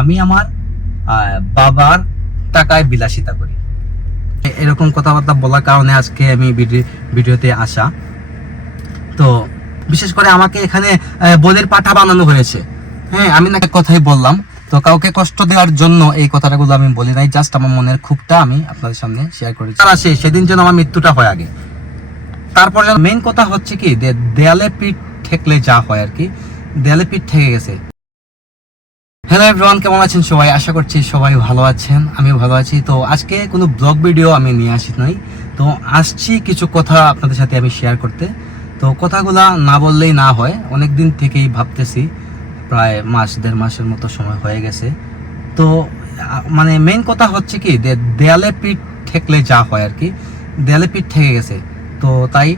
আমি আমার বাবার টাকায় বিলাসিতা করি। এরকম কথাবার্তা বলার কারণে আজকে আমি ভিডিওতে আসা। তো বিশেষ করে আমাকে এখানে বলির পাঠা বানানো হয়েছে। হ্যাঁ, আমি না কথাই বললাম, তো কাউকে কষ্ট দেওয়ার জন্য এই কথাগুলো আমি বলি নাই, জাস্ট আমার মনের ক্ষোভটা আমি আপনাদের সামনে শেয়ার করেছি। সেদিন যেন আমার মৃত্যুটা হয় আগে, তারপর যেন মেইন কথা হচ্ছে কি, দেয়ালে পিঠ ঠেকলে যা হয় আর কি, দেয়ালে পিঠ ঠেকে গেছে। হ্যালো এভরিওয়ান, কেমন আছেন সবাই? আশা করছি সবাই ভালো আছেন, আমিও ভালো আছি। তো আজকে কোনো ব্লগ ভিডিও আমি নিয়ে আসি নাই, তো আসছি কিছু কথা আপনাদের সাথে আমি শেয়ার করতে। তো কথাগুলা না বললেই না হয়, অনেক দিন থেকেই ভাবতেছি, প্রায় দেড় মাসের মতো সময় হয়ে গেছে। তো মানে মেইন কথা হচ্ছে কি, দেয়ালে পিঠ ঠেকলে যা হয় আর কি, দেয়ালে পিঠ ঠেকে গেছে। তো তাই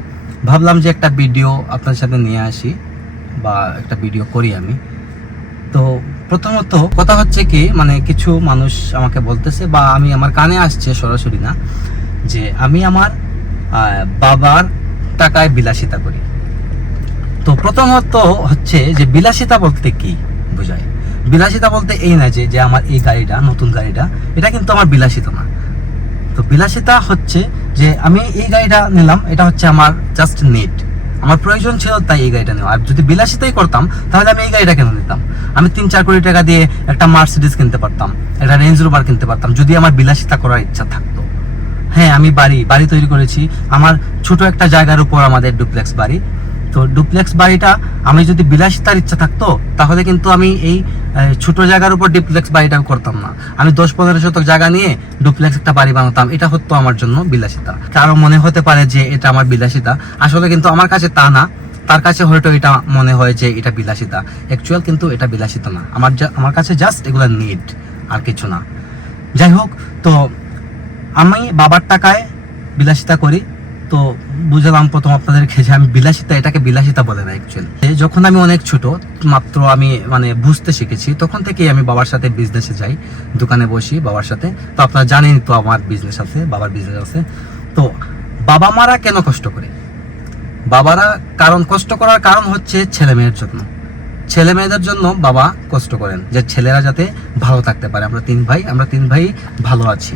ভাবলাম যে একটা ভিডিও আপনাদের সাথে নিয়ে আসি, বা একটা ভিডিও করি আমি। তো প্রথমত কথা হচ্ছে কি, মানে কিছু মানুষ আমাকে বলতেছে, বা আমি আমার কানে আসছে সরাসরি না, যে আমি আমার বাবার টাকায় বিলাসিতা করি। তো প্রথমত হচ্ছে যে বিলাসিতা বলতে কি বোঝায়? বিলাসিতা বলতে এই না যে আমার এই গাড়িটা, নতুন গাড়িটা, এটা কিন্তু আমার বিলাসিতা না। তো বিলাসিতা হচ্ছে যে আমি এই গাড়িটা নিলাম, এটা হচ্ছে আমার জাস্ট নিড, আমার প্রয়োজন ছিল তাই এই গাড়িটা নেওয়া। আর যদি বিলাসিতাই করতাম তাহলে আমি এই গাড়িটা কেন নিতাম? আমি 3-4 কোটি টাকা দিয়ে একটা মার্সিডিজ কিনতে পারতাম, একটা রেঞ্জ রোভার কিনতে পারতাম, যদি আমার বিলাসিতা করার ইচ্ছা থাকতো। হ্যাঁ, আমি বাড়ি তৈরি করেছি আমার ছোট একটা জায়গার উপর, আমাদের ডুপ্লেক্স বাড়ি। তো ডুপ্লেক্স বাড়িটা আমি যদি বিলাসিতার ইচ্ছা থাকতো তাহলে কিন্তু আমি এই ছোট জায়গার উপর ডুপ্লেক্স বাড়িটা করতাম না। আমি 10-15 শতক জায়গা নিয়ে ডুপ্লেক্স একটা বাড়ি বানাতাম, এটা হতো আমার জন্য বিলাসিতা। কারো মনে হতে পারে যে এটা আমার বিলাসিতা, আসলে কিন্তু আমার কাছে তা না। তার কাছে হয়তো এটা মনে হয় যে এটা বিলাসিতা, অ্যাকচুয়াল কিন্তু এটা বিলাসিতা না। আমার কাছে জাস্ট এগুলো নিড, আর কিছু না। যাই হোক, তো আমি বাবার টাকায় বিলাসিতা করি। তো বুঝলাম প্রথম আপনাদেরকে যে আমি বিলাসিতা, এটাকে বিলাসিতা বলে না অ্যাকচুয়ালি। যখন আমি অনেক ছোট, মাত্র আমি মানে বুঝতে শিখেছি, তখন থেকেই আমি বাবার সাথে বিজনেসে যাই, দোকানে বসি বাবার সাথে। তো আপনারা জানেন তো আমার বিজনেস আছে, বাবার বিজনেস আছে। তো বাবা মারা কেন কষ্ট করে? বাবারা কষ্ট করার কারণ হচ্ছে ছেলে মেয়ের জন্য। ছেলে মেয়েদের জন্য বাবা কষ্ট করেন, যে ছেলেরা যাতে ভালো থাকতে পারে। আমরা তিন ভাই ভালো আছি,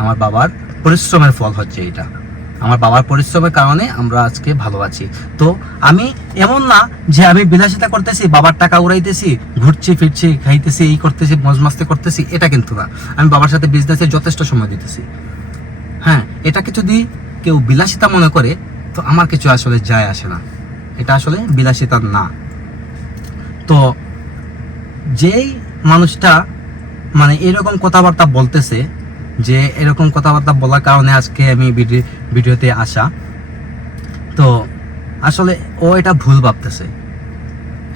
আমার বাবার পরিশ্রমের ফল হচ্ছে এটা। আমার বাবার পরিশ্রমের কারণে আমরা আজকে ভালো আছি। তো আমি এমন না যে আমি বিলাসিতা করতেছি, বাবার টাকা উড়াইতেছি, ঘুরছি ফিরছি, খাইতেছি, এই করতেছি, মজ মাস্তি করতেছি, এটা কিন্তু না। আমি বাবার সাথে বিজনেসে যথেষ্ট সময় দিতেছি। হ্যাঁ, এটাকে যদি কেউ বিলাসিতা মনে করে তো আমার কিছু আসলে যায় আসে না, এটা আসলে বিলাসিতা না। তো যেই মানুষটা মানে এরকম কথাবার্তা বলতেছে, যে এরকম কথাবার্তা বলার কারণে আজকে আমি ভিডিওতে আসা, তো আসলে ও এটা ভুল ভাবতেছে।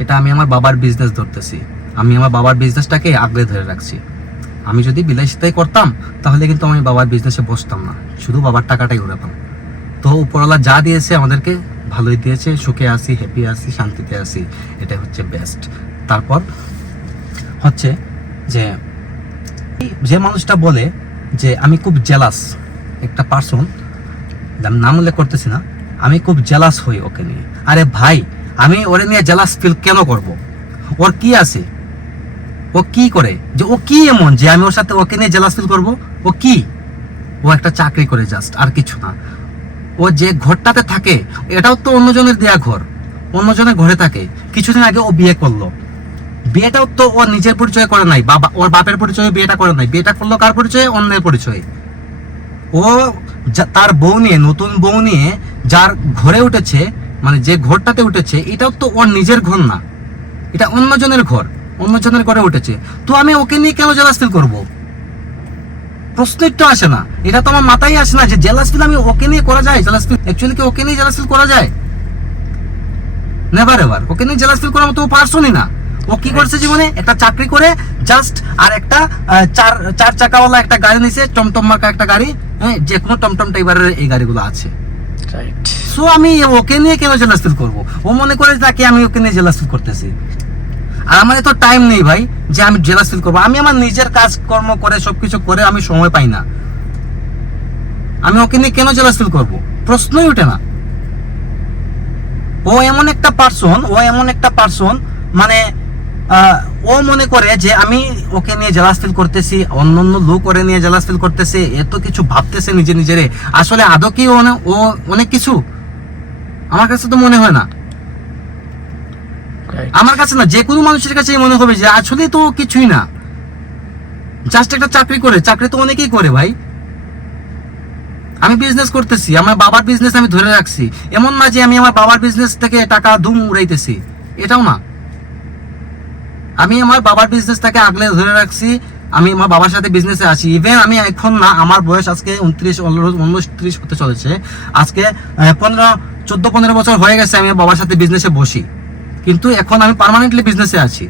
এটা আমি আমার বাবার বিজনেস ধরতেছি, আমি আমার বাবার বিজনেসটাকে আগলে ধরে রাখছি। আমি যদি বিলাসিতাই করতাম তাহলে কিন্তু আমি বাবার বিজনেসে বসতাম না, শুধু বাবার টাকাটাই উড়াতাম। তো উপরওয়ালা যা দিয়েছে আমাদেরকে ভালোই দিয়েছে, সুখে আছি, হ্যাপি আছি, শান্তিতে আছি, এটা হচ্ছে বেস্ট। তারপর হচ্ছে যে মানুষটা বলে যে আমি খুব জেলাস একটা পার্সন, নাম উল্লেখ করতেছি না, আমি খুব জেলাস হই ওকে নিয়ে। আরে ভাই, আমি ওরে নিয়ে জেলাস ফিল কেন করব? ওর কি আছে? ও কি করে, যে ও কি এমন যে আমি ওর সাথে ওকে নিয়ে জেলাস ফিল করব? ও কি? ও একটা চাকরি করে জাস্ট, আর কিছু না। ও যে ঘরটাতে থাকে এটাও তো অন্যজনের দেয়া ঘর, অন্যজনের ঘরে থাকে। কিছুদিন আগে ও বিয়ে করলো, বিয়েটাও তো ও নিজের পরিচয় করে নাই, ওর বাপের পরিচয়ে বিয়েটা করে নাই। বিয়েটা করলো কার পরিচয়ে? অন্যের পরিচয়ে। ও তার বউ নিয়ে, নতুন বউ নিয়ে যার ঘরে উঠেছে, মানে যে ঘরটাতে উঠেছে, এটাও তো ওর নিজের ঘর না, এটা অন্যজনের ঘর, অন্যজনের ঘরে উঠেছে। তো আমি ওকে নিয়ে কেন জেলাস ফিল করবো? প্রশ্ন একটু আসে না, এটা তো আমার মাথায় আসে না যে জেলাস ফিল আমি ওকে নিয়ে করা যায়। জেলাস ফিল অ্যাকচুয়ালি কি ওকে নিয়ে জেলাস ফিল করা যায়? Never ever. ওকে নিয়ে জেলাস ফিল করার মতো ও পারসনই না। ও কি করছে জীবনে? একটা চাকরি করে জাস্ট, আর একটা চার চাকাওয়ালা একটা গাড়ি নিছে, টমটম মার্কা একটা গাড়ি, হ্যাঁ, যে কোনো টমটম টাইপারের এই গাড়িগুলো আছে। সো আমি ওকে নিয়ে কেন জেলাস ফিল করবো? ও মনে করে তাকে আমি ওকে নিয়ে জেলাস ফিল করতেছি। আর আমার এত টাইম নেই ভাই যে আমি জেলাস ফিল করবো। আমি আমার নিজের কাজকর্ম করে, সবকিছু করে আমি সময় পাই না। আমি ওকে নিয়ে কেন জেলাস ফিল করবো? প্রশ্নই ওঠে না। ও এমন একটা পার্সন মানে ও মনে করে যে আমি ওকে নিয়ে জেলাস ফিল করতেছি, অন্য লোক করে নিয়ে জেলাস ফিল করতেছে, এত কিছু ভাবতেছে নিজে নিজেরে। আসলে আদৌ কি ও অনেক কিছু? আমার কাছে তো মনে হয় না। আমার কাছে না, যে কোনো মানুষের কাছে মনে হবে যে আসলে তো কিছুই না, জাস্ট একটা চাকরি করে। চাকরি তো অনেকেই করে ভাই। আমি বিজনেস করতেছি, আমার বাবার বিজনেস আমি ধরে রাখছি। এমন না যে আমি আমার বাবার বিজনেস থেকে টাকা ধুম উড়াইতেছি, এটাও না। আমি আমার বাবার বিজনেসটাকে আগলে ধরে রাখছি, আমি আমার বাবার সাথে বিজনেসে আছি। ইভেন আমি এখন না, আমার বয়স আজকে 29 হতে চলেছে। আজকে 14-15 বছর হয়ে গেছে আমি বাবার সাথে বিজনেসে বসি, কিন্তু এখন আমি পার্মানেন্টলি বিজনেসে আছি।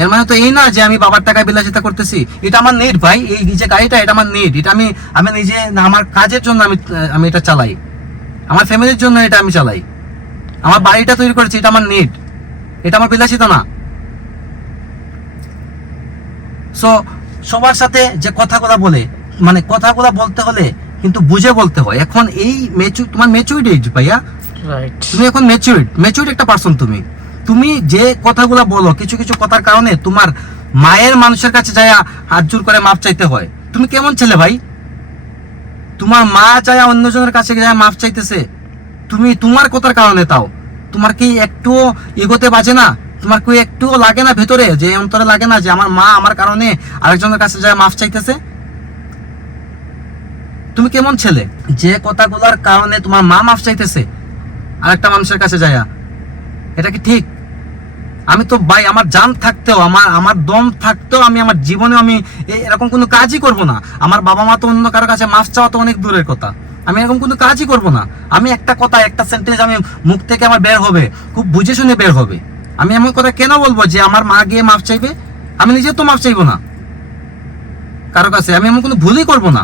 এর মানে তো এই না যে আমি বাবার টাকায় বিলাসিতা করতেছি। এটা আমার নিড ভাই, এই যে গাড়িটা, এটা আমার নিড। এটা আমি নিজে না, আমার কাজের জন্য আমি এটা চালাই, আমার ফ্যামিলির জন্য এটা আমি চালাই। আমার বাড়িটা তৈরি করেছি, এটা আমার নিড, এটা আমার বিলাসিতা না। সো সবার সাথে যে কথাগুলো বলে, মানে কথাগুলো বলতে হলে কিন্তু বুঝে বলতে হয়। এখন এই তোমার ম্যাচুরিটি এজ ভাইয়া, তুমি এখন ম্যাচুরিড একটা পারসন। তুমি যে কথাগুলো বলো, কিছু কিছু কথার কারণে তোমার মায়ের মানুষের কাছে যায় হাত জোর করে মাপ চাইতে হয়। তুমি কেমন ছেলে ভাই? তোমার মা যায় অন্যজনের কাছে যায় মাপ চাইতেছে, তুমি তোমার কথার কারণে। তাও তোমার কি একটু এগোতে বাজে না? তোমার কি একটু লাগে না ভেতরে, যে অন্তরে লাগে না যে আমার মা আমার কারণে আরেকজনের কাছে যায় মাফ চাইতেছে? তুমি কেমন ছেলে যে কথাগুলোর কারণে তোমার মা মাফ চাইতেছে আরেকটা মানুষের কাছে যায়? এটা কি ঠিক? আমি তো ভাই, আমার জান থাকতেও, আমার দম থাকতেও আমি আমার জীবনে আমি এরকম কোনো কাজই করব না। আমার বাবা মা তো অন্য কারো কাছে মাফ চাওয়া তো অনেক দূরের কথা, আমি এরকম কোনো কাজই করব না। আমি একটা কথা, একটা সেন্টেন্স আমি মুখ থেকে আমার বের হবে, খুব বুঝে শুনে বের হবে। আমি এমন কথা কেন বলবো যে আমার মা গিয়ে মাফ চাইবে? আমি নিজে তো মাফ চাইবো না কারো কাছে, আমি এমন কোনো ভুলই করব না।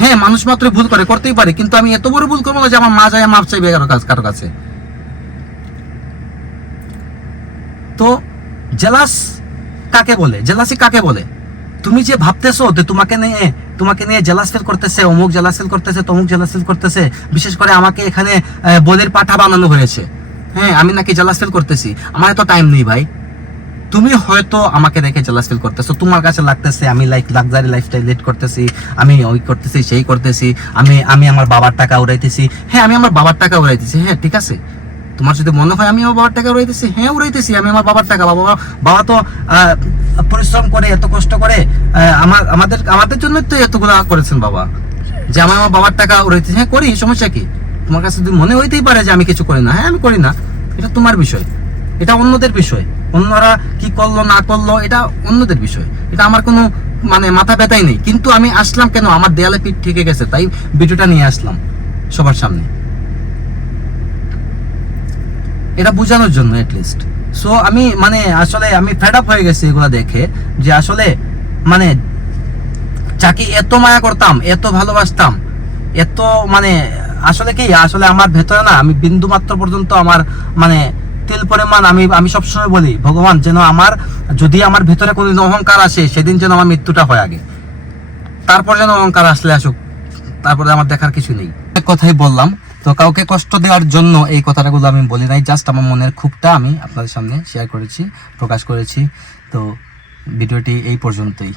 হ্যাঁ, মানুষ মাত্র ভুল করতেই পারে, কিন্তু আমি এত বড় ভুল করবো না যে আমার মা যায় মাফ চাইবে কারো কাছে। তো জেলাস কাকে বলে? জেলাসি কাকে বলে? তুমি যে ভাবতেছো যে তোমাকে নিয়ে জেলাস ফিল করতেছে, অমুক জেলাস ফিল করতেছে, তমুক জেলাস ফিল করতেছে, বিশেষ করে আমাকে এখানে বলির পাঠা বানানো হয়েছে। হ্যাঁ, আমি নাকি জেলাস ফিল করতেছি। আমার এত টাইম নেই ভাই। তুমি হয়তো আমাকে দেখে জেলাস ফিল করতেছো, তোমার কাছে লাগতেছে আমি লাক্সারি লাইফস্টাইল লিড করতেছি, আমি ওই করতেছি সেই করতেছি, আমি আমার বাবার টাকা উড়াইতেছি। হ্যাঁ, আমি আমার বাবার টাকা উড়াইতেছি, হ্যাঁ ঠিক আছে। তোমার যদি মনে হয় আমি আমার বাবার টাকা উড়াইতেছি, হ্যাঁ উড়াইতেছি, আমি আমার বাবার টাকা। বাবা তো পরিশ্রম করে, এত কষ্ট করে আমাদের জন্য তো এতগুলো করেছেন বাবা, যে আমার বাবার টাকা উড়াইতেছি। হ্যাঁ করি, সমস্যা কি? তোমার কাছে যদি মনে হইতেই পারে যে আমি কিছু করি না, হ্যাঁ আমি করি না, এটা তোমার বিষয়, এটা অন্যদের বিষয়। অন্যরা কি করলো না করলো এটা অন্যদের বিষয়, এটা আমার কোনো মানে মাথা ব্যথাই নেই। কিন্তু আমি আসলাম কেন? আমার দেয়ালে পিঠ ঠেকে গেছে, তাই ভিডিওটা নিয়ে আসলাম সবার সামনে, এটা বোঝানোর জন্য অ্যাটলিস্ট। সো আমি মানে আসলে আমি ফেড আপ হয়ে গেছি এগুলো দেখে, যে আসলে মানে যাকে এত মায়া করতাম, এত ভালোবাসতাম, এত মানে আসলে কি, আসলে আমার ভেতরে না, আমি বিন্দু মাত্র পর্যন্ত আমার মানে তেল পরিমাণ, আমি সবসময় বলি ভগবান যেন যদি আমার ভেতরে কোনো অহংকার আসে, সেদিন যেন আমার মৃত্যুটা হয় আগে, তারপর যেন অহংকার আসলে আসুক, তারপরে আমার দেখার কিছু নেই। এক কথাই বললাম, তো কাউকে কষ্ট দেওয়ার জন্য এই কথাগুলো আমি বলি নাই, জাস্ট আমার মনের ক্ষোভটা আমি আপনাদের সামনে শেয়ার করেছি, প্রকাশ করেছি। তো ভিডিওটি এই পর্যন্তই।